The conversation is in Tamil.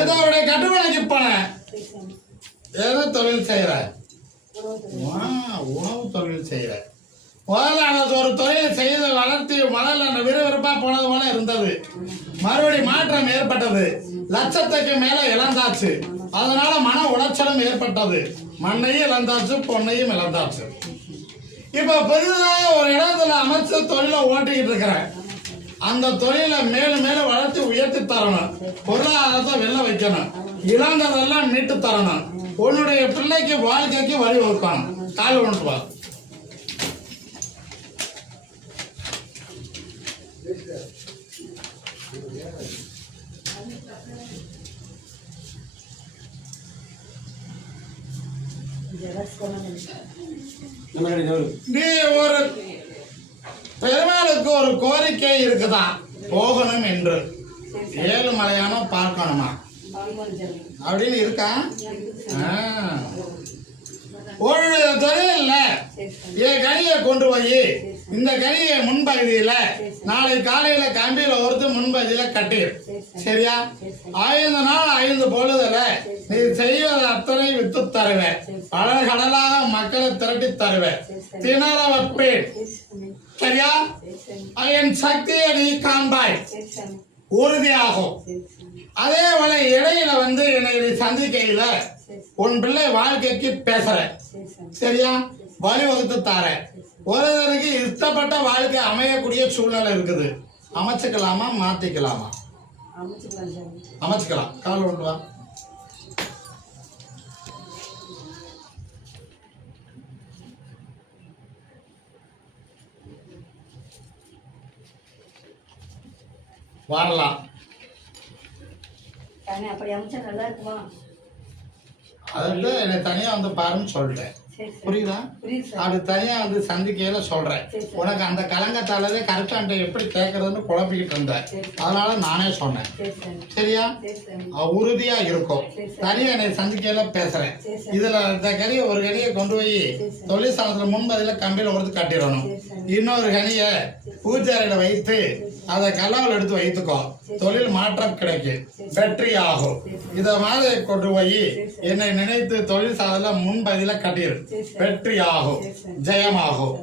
ஏதோ அவருடைய கட்டுமனைக்கு போனேன். ஏதோ தொழில் செய்யற, உணவு தொழில் செய்யற. முதல்ல அந்த ஒரு தொழில் செய்து வளர்த்தி முதல்ல அந்த விறுவிறுப்பா போனது போல இருந்தது. மறுபடி மாற்றம் ஏற்பட்டது. லட்சத்துக்கு மேல இழந்தாச்சு. அதனால மன உளைச்சலும் ஏற்பட்டது. மண்ணையும் இழந்தாச்சு, பொண்ணையும் இழந்தாச்சு. இப்ப புதிதாக ஒரு இடத்துல அமைச்ச தொழிலை ஓட்டிக்கிட்டு இருக்கிறேன். அந்த தொழிலை மேலும் மேலும் வளர்த்து உயர்த்தி தரணும். பொருளாதாரத்தை வெளில வைக்கணும். இழந்ததெல்லாம் மீட்டு தரணும். உன்னுடைய பிள்ளைக்கு வாழ்க்கைக்கு வழி வகுக்கணும். கால் கொண்டு வா. நீ ஒரு பெருமாளுக்கு ஒரு கோரிக்கை இருக்குதா போகணும் என்று, ஏழுமலையான பார்க்கணுமா அப்படின்னு இருக்கா? உன்னுடைய தொழில் என் கனியை கொண்டு போய் இந்த கனியை முன்பகுதியில நாளை காலையில கம்பியில ஒருத்து முன்பகுதியில கட்டி, சரியா? 5 நாள் 5 பொழுதுல நீ செய்வது அத்தனை வித்து தருவேன். கடல் கடலாக மக்களை திரட்டி தருவேன். திணற வைப்பேன், சரியா? என் சக்தியை நீ காண்பாய், உறுதியாகும். அதே போல இடையில என்னை சந்திக்கையில உன் பிள்ளை வாழ்க்கைக்கு பேசுற, சரியா? வழிவகுத்து தார. ஒருவருக்கு இஷ்டப்பட்ட வாழ்க்கை அமையக்கூடிய சூழ்நிலை இருக்குது. அமைச்சுக்கலாமா மாத்திக்கலாமா? அமைச்சுக்கலாம். கால் கொண்டு வா. வரலாம். அப்படி அமைச்சா நல்லா இருக்குமா? அதுல என்னை தனியா பாருன்னு சொல்லிட்டேன். புரியுதா? அது தனியா சந்திக்கையில சொல்றேன். உனக்கு அந்த கலங்கத்தாலே கரெக்டா எப்படி கேட்கறதுன்னு குழப்பிக்கிட்டு இருந்தேன். அதனால நானே சொன்னேன், சரியா? உறுதியா இருக்கும். தனியா என்னை சந்திக்கையில பேசுறேன். இதுல இந்த கனியை ஒரு கனியை கொண்டு போய் தொழிற்சாலத்துல முன்பதில கம்பியில ஒருத்து கட்டிடணும். இன்னொரு கனிய பூஜாரியில வைத்து அதை கல்லாவில் எடுத்து வைத்துக்கோ. தொழில் மாற்றம் கிடைக்கும், வெற்றி ஆகும். இத மாதிரி கொண்டு போய் என்னை நினைத்து தொழில் சாதல முன்பதில கட்டிடு, வெற்றி ஆகும், ஜெயமாகும்.